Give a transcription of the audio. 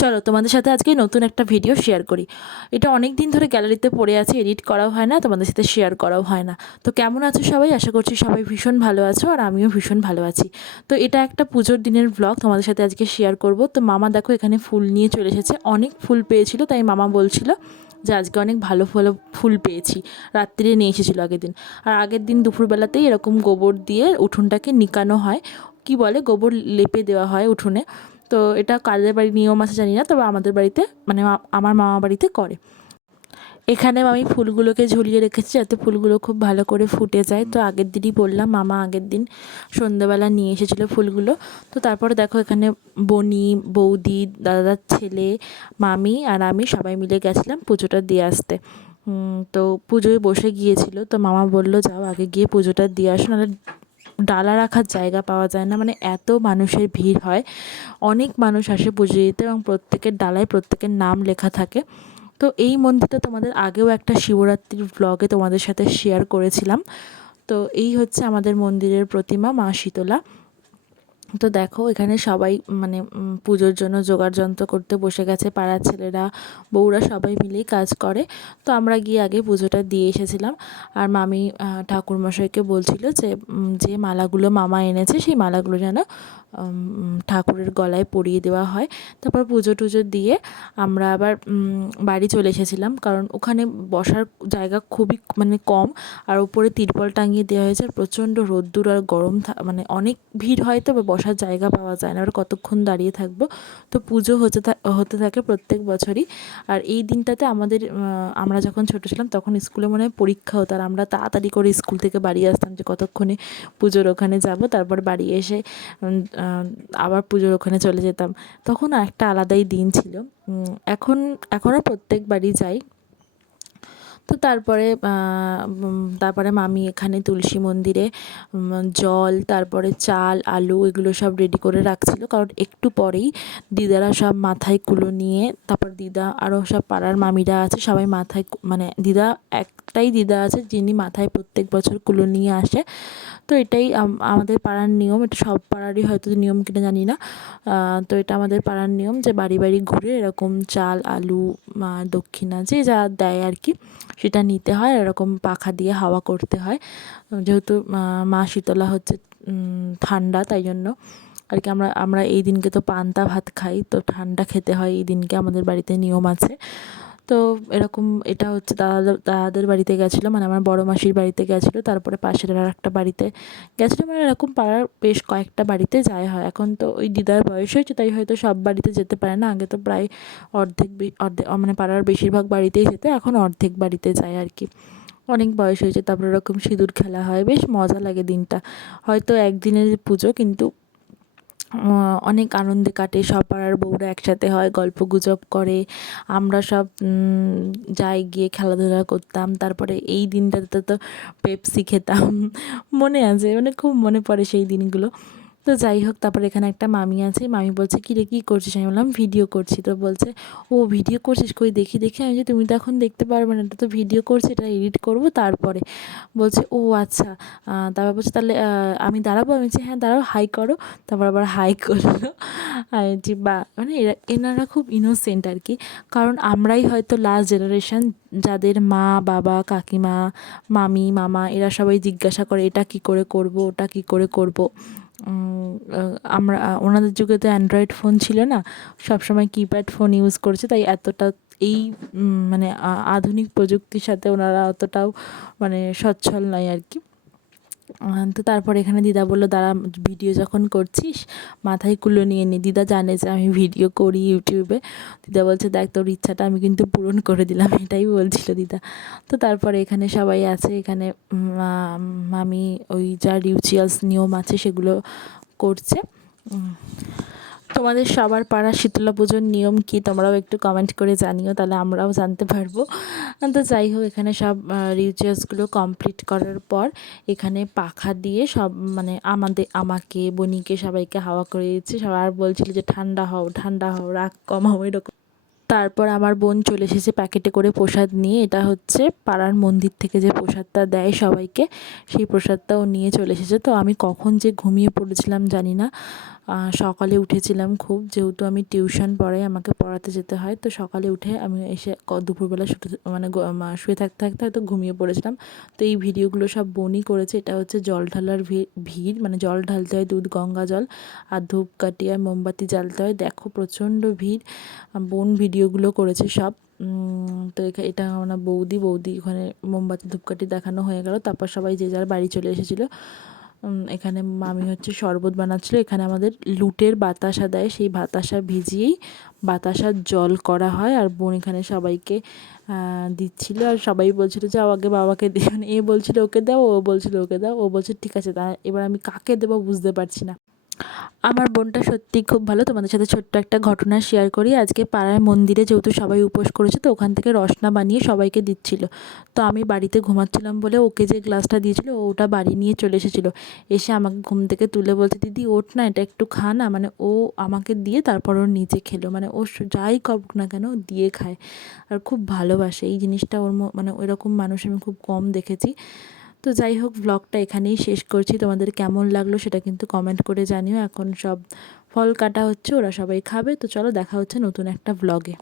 চলো তোমাদের সাথে আজকে নতুন একটা ভিডিও শেয়ার করি। এটা অনেক দিন ধরে গ্যালারিতে পড়ে আছে, এডিট করাও হয় না, তোমাদের সাথে শেয়ার করাও হয় না। তো কেমন আছো সবাই? আশা করছি সবাই ভীষণ ভালো আছো, আর আমিও ভীষণ ভালো আছি। তো এটা একটা পুজোর দিনের ব্লগ তোমাদের সাথে আজকে শেয়ার করব। তো মামা দেখো এখানে ফুল নিয়ে চলে এসেছে, অনেক ফুল পেয়েছিল, তাই মামা বলছিল যে আজকে অনেক ভালো ভালো ফুল পেয়েছি। রাত্রিরে নিয়ে এসেছিলো আগের দিন। আর আগের দিন দুপুরবেলাতেই এরকম গোবর দিয়ে উঠোনটাকে নিকানো হয়, কি বলে গোবর লেপে দেওয়া হয় উঠোনে। তো এটা কাদের বাড়ির নিয়ম আছে জানি না, তবে আমাদের বাড়িতে মানে আমার মামা বাড়িতে করে। এখানে আমি ফুলগুলোকে ঝুলিয়ে রেখেছি যাতে ফুলগুলো খুব ভালো করে ফুটে যায়। তো আগের দিনই বললাম, মামা আগের দিন সন্ধ্যাবেলা নিয়ে এসেছিলো ফুলগুলো। তো তারপরে দেখো এখানে বনি, বৌদি, দাদার ছেলে, মামি আর আমি সবাই মিলে গেছিলাম পুজোটা দিয়ে আসতে। তো পুজোয় বসে গিয়েছিল, তো মামা বললো যাও আগে গিয়ে পুজোটা দিয়ে আসো, নাহলে ডালা রাখার জায়গা পাওয়া যায় না, মানে এত মানুষের ভিড় হয়। অনেক মানুষ আসে পুজো দিতে এবং প্রত্যেকের ডালায় প্রত্যেকের নাম লেখা থাকে। তো এই মন্দিরটা তোমাদের আগেও একটা শিবরাত্রির ব্লগে তোমাদের সাথে শেয়ার করেছিলাম। তো এই হচ্ছে আমাদের মন্দিরের প্রতিমা, মা শীতলা। তো দেখো এখানে সবাই মানে পুজোর জন্য জোগাড় যন্ত্র করতে বসে গেছে, পাড়ার ছেলেরা, বউরা সবাই মিলেই কাজ করে। তো আমরা গিয়ে আগে পুজোটা দিয়ে এসেছিলাম। আর মামি ঠাকুরমশাইকে বলছিল যে যে মালাগুলো মামা এনেছে সেই মালাগুলো যেন ঠাকুরের গলায় পরিয়ে দেওয়া হয়। তারপর পুজো টুজো দিয়ে আমরা আবার বাড়ি চলে এসেছিলাম, কারণ ওখানে বসার জায়গা খুবই মানে কম। আর উপরে তিরপল টাঙিয়ে দেওয়া হয়েছে, আর প্রচণ্ড রোদ্দুর আর গরম মানে অনেক ভিড় হয়, তো বসার জায়গা পাওয়া যায় না, আর কতক্ষণ দাঁড়িয়ে থাকবো। তো পুজো হতে থাকে প্রত্যেক বছরই। আর এই দিনটাতে আমরা যখন ছোটো ছিলাম তখন স্কুলে মনে হয় পরীক্ষা হতো, আর আমরা তাড়াতাড়ি করে স্কুল থেকে বাড়ি আসতাম যে কতক্ষণে পুজোর ওখানে যাব, তারপর বাড়ি এসে আবার পুজোর ওখানে চলে যেতাম। তখন একটা আলাদাই দিন ছিল। এখনও প্রত্যেকবারই যাই। তো তারপরে মামি এখানে তুলসী মন্দিরে জল, তারপরে চাল, আলু এগুলো সব রেডি করে রাখছিল, কারণ একটু পরেই দিদারা সব মাথায় কুলো নিয়ে, তারপর দিদা আরও সব পাড়ার মামিরা আছে সবাই মাথায়, মানে দিদা একটাই দিদা আছে যিনি মাথায় প্রত্যেক বছর কুলো নিয়ে আসে। তো এটাই আমাদের পাড়ার নিয়ম, এটা সব পাড়ারই হয়তো নিয়ম কিনা জানি না। তো এটা আমাদের পাড়ার নিয়ম যে বাড়ি বাড়ি ঘুরে এরকম চাল, আলু, দক্ষিণা যে যা দেয় আর কি, সেটা নিতে হয়। এরকম পাখা দিয়ে হাওয়া করতে হয়, যেহেতু মা শীতলা হচ্ছে ঠান্ডা, তাই জন্য আর কি আমরা এই দিনকে তো পান্তা ভাত খাই, তো ঠান্ডা খেতে হয় এই দিনকে, আমাদের বাড়িতে নিয়ম আছে। তো এরকম এটা হচ্ছে দাদাদের বাড়িতে গেছিলো, মানে আমার বড় মাসির বাড়িতে গেছিলো, তারপরে পাশের আর একটা বাড়িতে গেছিলো, মানে এরকম পাড়ার বেশ কয়েকটা বাড়িতে যায় হয়। এখন তো ওই দিদার বয়স হয়েছে, তাই হয়তো সব বাড়িতে যেতে পারে না। আগে তো প্রায় অর্ধেক মানে পাড়ার বেশিরভাগ বাড়িতেই যেত, এখন অর্ধেক বাড়িতে যায় আর কি, অনেক বয়স হয়েছে। তারপরে এরকম সিঁদুর খেলা হয়, বেশ মজা লাগে দিনটা। হয়তো একদিনের পুজো, কিন্তু অনেক আনন্দে কাটে, সব পাড়ার বউরা একসাথে হয়, গল্প গুজব করে, আমরা সব যাই, গিয়ে খেলাধুলা করতাম। তারপরে এই দিনটাতে তো পেপসি খেতাম, মনে আছে, মানে খুব মনে পড়ে সেই দিনগুলো। তো যাই হোক, তারপরে এখানে একটা মামি আছে, মামি বলছে কী রে কী করছিস? আমি বললাম ভিডিও করছি। তো বলছে ও ভিডিও করছিস, কই দেখি দেখি। আমি যে তুমি তো এখন দেখতে পারবে না, এটা তো ভিডিও করছি, এটা এডিট করবো তারপরে। বলছে ও আচ্ছা। তারপর বলছে তাহলে আমি দাঁড়াবো? আমি বলছি হ্যাঁ দাঁড়াও, হাই করো। তারপর আবার হাই করলো। আমি বলছি বা মানে এনারা খুব ইনোসেন্ট আর কি, কারণ আমরাই হয়তো লাস্ট জেনারেশান যাদের মা, বাবা, কাকিমা, মামি, মামা এরা সবাই জিজ্ঞাসা করে এটা কী করে করবো, ওটা কী করে করবো। আমরা ওনাদের যুগে তো অ্যান্ড্রয়েড ফোন ছিল না, সবসময় কিপ্যাড ফোন ইউজ করেছে, তাই এতটা এই মানে আধুনিক প্রযুক্তির সাথে ওনারা অতটাও মানে সচ্ছল নয় আর কি। তো তারপর এখানে দিদা বললো দাঁড়া, ভিডিও যখন করছিস মাথায় কুলো নিয়ে নি। দিদা জানে যে আমি ভিডিও করি ইউটিউবে। দিদা বলছে দেখ তোর ইচ্ছাটা আমি কিন্তু পূরণ করে দিলাম, এটাই বলছিল দিদা। তো তারপরে এখানে সবাই আছে, এখানে মামি ওই যা রিচুয়ালস নিয়ম আছে সেগুলো করছে। তোমাদের সবার পাড়া শীতলা পুজোর নিয়ম কি, তোমরাও একটু কমেন্ট করে জানিও, তাহলে আমরাও জানতে পারবো। তো যাই হোক, এখানে সব রিচুয়ালসগুলো কমপ্লিট করার পর এখানে পাখা দিয়ে সব মানে আমাকে, বনিকে সবাইকে হাওয়া করে দিচ্ছে। সবাই আর বলছিল যে ঠান্ডা হও ঠান্ডা হও, রাগ কমাও, এরকম। তারপর আমার বোন চলে এসেছে প্যাকেটে করে প্রসাদ নিয়ে, এটা হচ্ছে পাড়ার মন্দির থেকে যে প্রসাদটা দেয় সবাইকে, সেই প্রসাদটাও নিয়ে চলে এসেছে। তো আমি কখন যে ঘুমিয়ে পড়েছিলাম জানি না, সকালে উঠেছিলাম খুব, যেহেতু আমি টিউশন পড়াই, আমাকে পড়াতে যেতে হয়, তো সকালে উঠে আমি এসে দুপুরবেলা মানে শুয়ে থাকতে থাকতে হয়তো ঘুমিয়ে পড়েছিলাম। তো এই ভিডিওগুলো সব বোনই করেছে। এটা হচ্ছে জল ঢালার ভিড়, মানে জল ঢালতে হয় দুধ গঙ্গা জল, আর ধূপকাঠি আর মোমবাতি জ্বালতে হয়। দেখো প্রচণ্ড ভিড়, বোন ভিডিওগুলো করেছে সব। তো এটা আমার বৌদি ওখানে মোমবাতি ধূপকাঠি দেখানো হয়ে গেল, তারপর সবাই যে যার বাড়ি চলে এসেছিলো। এখানে মামি হচ্ছে শরবত বানাচ্ছিলো। এখানে আমাদের লুটের বাতাসা দেয়, সেই বাতাসা ভিজিয়েই বাতাসার জল করা হয়, আর বোন এখানে সবাইকে দিচ্ছিলো। আর সবাই বলছিলো যাও আগে বাবাকে দিয়ে, মানে এ বলছিল ওকে দাও, ও বলছিল ওকে দাও, ও বলছে ঠিক আছে, তা এবার আমি কাকে দেবো বুঝতে পারছি না। আমার বোনটা সত্যিই খুব ভালো। তোমাদের সাথে ছোট্ট একটা ঘটনা শেয়ার করি। আজকে পাড়ায় মন্দিরে যেহেতু সবাই উপোস করেছে, তো ওখান থেকে রসনা বানিয়ে সবাইকে দিচ্ছিল। তো আমি বাড়িতে ঘুমাচ্ছিলাম বলে ওকে যে গ্লাসটা দিয়েছিল ওটা বাড়ি নিয়ে চলে এসেছিলো। এসে আমাকে ঘুম থেকে তুলে বলছে দিদি ওঠ না, এটা একটু খা না। মানে ও আমাকে দিয়ে তারপর ওর নিজে খেলো, মানে ও যাই করুক না কেন দিয়ে খায়, আর খুব ভালোবাসে। এই জিনিসটা ওর মানে ওইরকম মানুষ আমি খুব কম দেখেছি। তো যাই হোক, ব্লগটা এখানেই শেষ করছি। তোমাদের কেমন লাগলো সেটা কিন্তু কমেন্ট করে জানিও। এখন সব ফল কাটা হচ্ছে, ওরা সবাই খাবে। তো চলো দেখা হচ্ছে নতুন একটা ব্লগে।